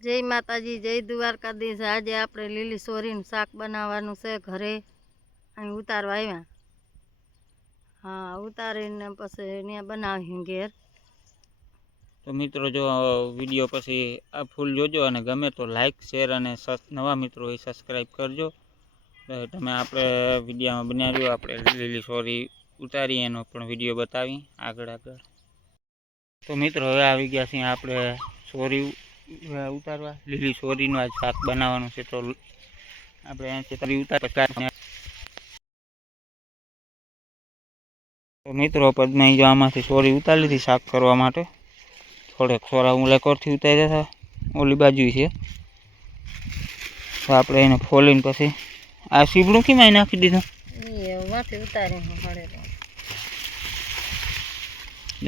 જય માતાજી, જય દ્વારકાધીશ। આજે આપણે લીલી સોરીનું શાક બનાવવાનું છે ઘરે। અહીં ઉતારવા આવ્યા। હા, ઉતારીને પછી ત્યાં બનાવ્યું ઘેર। તો મિત્રો જો વિડીયો પછી આ ફૂલ જોજો અને ગમે તો લાઈક શેર અને નવા મિત્રો હોય સબસ્ક્રાઈબ કરજો। તમે આપણે વિડીયોમાં બનાવ્યું આપણે લીલી સોરી ઉતારી એનો પણ વિડીયો બતાવી આગળ। તો મિત્રો હવે આવી ગયા છીએ આપણે સોરી ઉતારવા। લીલી સોરીનું આજ શાક બનાવવાનું છે। તો આપણે અહીંથી ઉતાર તો મિત્રો પદ્માઈ જો આમાંથી સોરી ઉતારી લીધી શાક કરવા માટે। થોડેક સોરા હું લેકોરથી ઉતાર્યા હતા, ઓલી બાજુ છે। તો આપણે એને ફોલીને પછી આ સીબડું કેમાં નાખી દીધું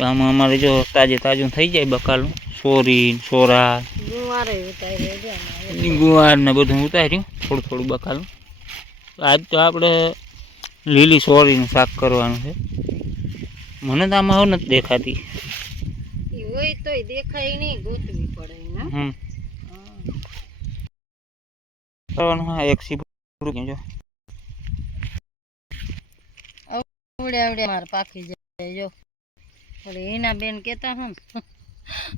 આમાં અમારે જો તાજે તાજું થઈ જાય બકાલું સોરી સોરા ગુવાર ને બધું ઉતાર્યું થોડું થોડું બકાલું। આજ તો આપણે લીલી સોરીનું શાક કરવાનું છે। મને તો આમાં હવે નથી દેખાતી હોય તોય દેખાય નહીં, ગોતવી પડે ને। હા એક સીબડું જો આવડે આવડે માર પાકી જાય જો એના બેન કેતા હમ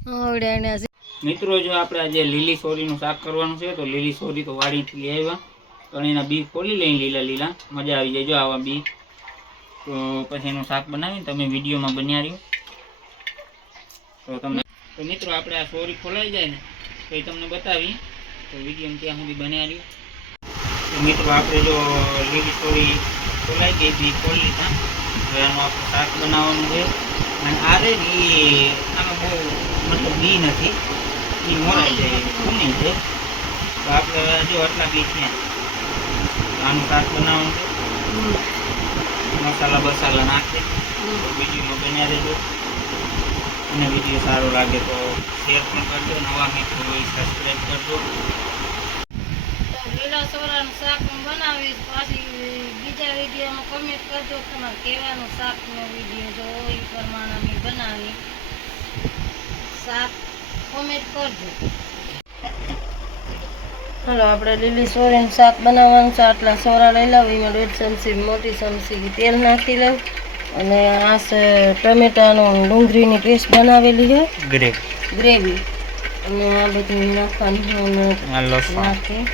આવડે એના। મિત્રો જો આપણે આજે લીલી સોરીનું શાક કરવાનું છે। તો લીલી સોરી તો વાડીથી લઈ આવ્યા, પણ એના બી ખોલી લઈને લીલા લીલા મજા આવી જાય જો આવા બી। તો પછી એનું શાક બનાવીને તમે વિડીયોમાં બન્યા રહ્યો। તો મિત્રો આપણે આ સોરી ખોલાઈ જાય ને તો એ તમને બતાવી, તો વિડીયો ત્યાં સુધી બન્યા રહ્યો। તો મિત્રો આપણે જો લીલી સોરી ખોલાઈ ગઈ બી ખોલી લીધા। હવે આનું આપણે શાક બનાવવાનું છે। અને આ રે ને આમાં બહુ મતલબ બી નથી, એ મોરાઈ જાય ઉની છે। તો આપણે જો આટલા બી છે આનું શાક બનાવવાનું છે। મસાલા બસાલા નાખી વિડીયોમાં બન્યા રહેજો। અને વિડીયો સારો લાગે તો શેર પણ કરજો, નવા મિત્રો હોય સબસ્ક્રાઈબ કરજો। લીલા સોરાનું શાક બનાવીશ, પાછી બીજા વિડીયોમાં કમેન્ટ કરજો તમારે કેવાનું શાકનો વિડીયો જો એ પ્રમાણે અમે બનાવી શાક કમેન્ટ કરજો। હાલો આપણે લીલી સોરીનું શાક બનાવવાનું છે। આટલા સોરા લઈ લાવી, એમાં 1.5 ચમચી મોટી ચમચી તેલ નાખી લઉં, અને આ છે ટમેટાનો ડુંગળીની પેસ્ટ બનાવેલી છે ગ્રેવી, અને આ બધું નાખવાનું નાખી।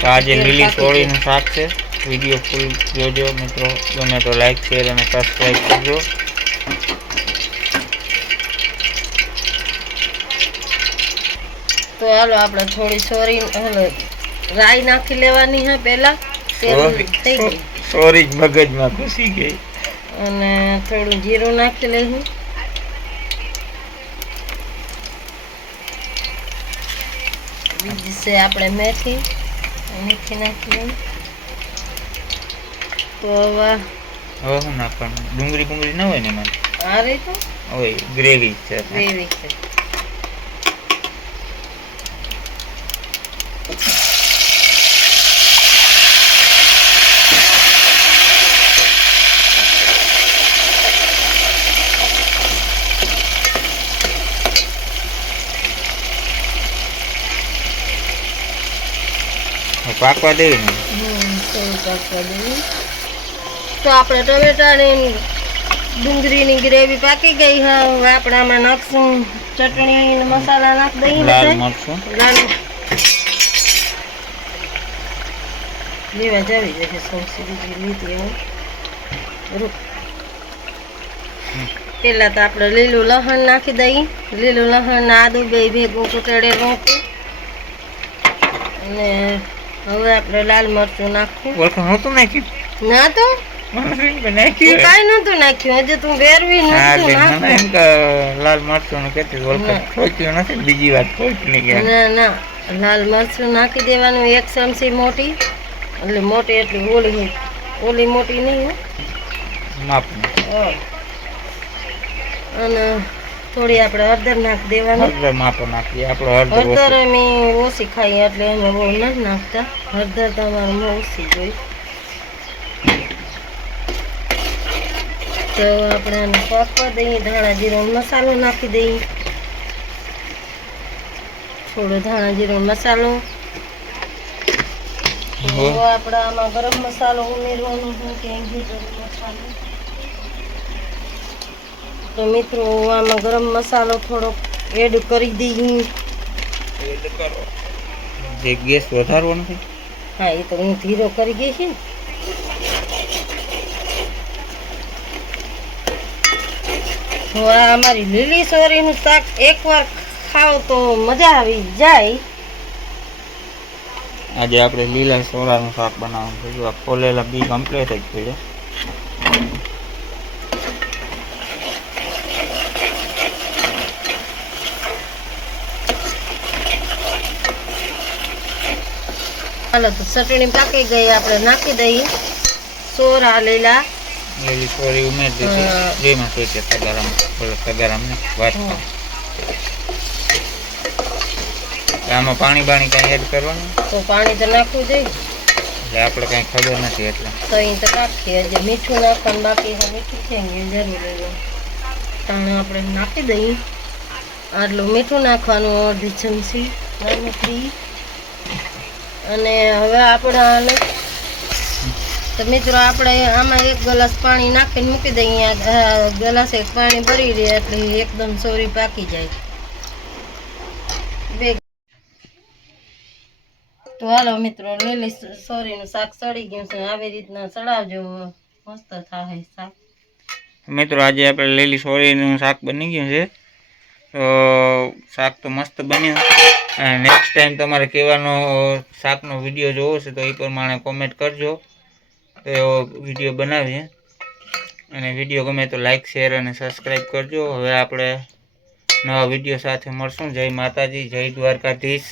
તો આજે લીલી સોરીનું શાક છે। વિડીયો ફૂલ જોજો મિત્રો, ગમે તો લાઈક શેર અને સબસ્ક્રાઈબ કરજો। તો હાલો આપણે થોડી સોરી રાઈ નાખી લેવાની છે પહેલા, સોરી મગજમાં ઘૂસી ગઈ। અને થોડું જીરું નાખી લઈશું, બીજી છે આપણે મેથી નાખી લઈએ। તો હવે શું નાખવાનું? ડુંગળી બુંગળી ના હોય ને એમાં? આ રહી તો હોય ગ્રેવી છે। પાકવા દેવી ને પાકવા દેવી। તો આપણે ટમેટાની ડુંગળીની ગ્રેવી પાકી ગઈ છે। હવે આપણે આમાં નાખશું ચટણી અને મસાલા નાખી દઈએ, લાલ મરચું લેવા જવી જશે સોસી બીજી લીધી હવે। પેલા તો આપણે લીલું લસણ નાખી દઈએ, લીલું લસણ ને આદુ બે ભેગું કૂટેડેલું હતું, અને હવે આપણે લાલ મરચું નાખશું। ના તો કઈ નતું નાખ્યું, હજી તું વેરવી લાલ મરચું નથી, બીજી વાત ના ના લાલ મરચું નાખી દેવાનું 1 ચમચી મોટી, એટલે મોટી એટલી ઓલી મોટી નહીં અને થોડી આપણે હળદર નાખી દેવાનું। હળદર અમે ઓછી ખાઈએ એટલે અમે બહુ નથી નાખતા, હળદર તમારે ઓછી જોઈ। તો આપણે પાકવા દઈએ, ધાણા જીરો મસાલો નાખી દઈએ। થોડો ધાણા જીરો મસાલો. હો. હવે આપણે આમાં ગરમ મસાલો ઉમેરવાનો છે કે ગરમ મસાલો. તો મિત્રો આમાં ગરમ મસાલો થોડોક એડ કરી દઈએ. એડ કરો. જે ગેસ વધારવો નથી. હા, એ તો હું ધીરો કરી ગઈ છે ને. તો આ અમારી લીલી સોરીનું શાક એકવાર ખાવ તો મજા આવી જાય. આજે આપણે લીલા સોરાનું શાક બનાવવાનું છે. જો આ ફોલેલા બી કમ્પ્લીટ જ પડે. હાલો તો ચટણી પાકી ગઈ, આપણે નાખી દઈએ સોરા લીલા. લીલી સોરી ઉમેરી દીધી. જેમાં છે કે તગારામ વાટકા. આમાં પાણી કાંઈ એડ કરવાનું? તો પાણી તો નાખવું જોઈએ. એટલે આપણે કાંઈ ખબર નથી એટલે. તો અહીં તો નાખીએ. હજી મીઠું નાખવાનું બાકી છે. મીઠું છે એ જરૂર. તાણે આપણે નાખી દઈએ. આટલું મીઠું નાખવાનું, અડધી ચમચી નાની. અને હવે આપણે આને તો મિત્રો આપણે આમાં 1 ગ્લાસ પાણી નાખીને મૂકી દઈએ. ગ્લાસ એક પાણી ભરી રહે એટલે એકદમ સોરી પાકી જાય. તો હાલો મિત્રો, લીલી સોરીનું શાક સડી ગયું છે. આવી રીતના ચડાવજો, મસ્ત થાય શાક. મિત્રો આજે આપણે લીલી સોરીનું શાક બની ગયું છે. તો શાક તો મસ્ત બન્યું. અને નેક્સ્ટ ટાઈમ તમારે કેવાનો શાકનો વિડીયો જોવો છે તો એ પ્રમાણે કોમેન્ટ કરજો, તો એવો વિડીયો બનાવીએ. અને વિડીયો ગમે તો લાઈક, શેર અને સબસ્ક્રાઈબ કરજો. હવે આપણે નવા વિડીયો સાથે મળશું. જય માતાજી, જય દ્વારકાધીશ.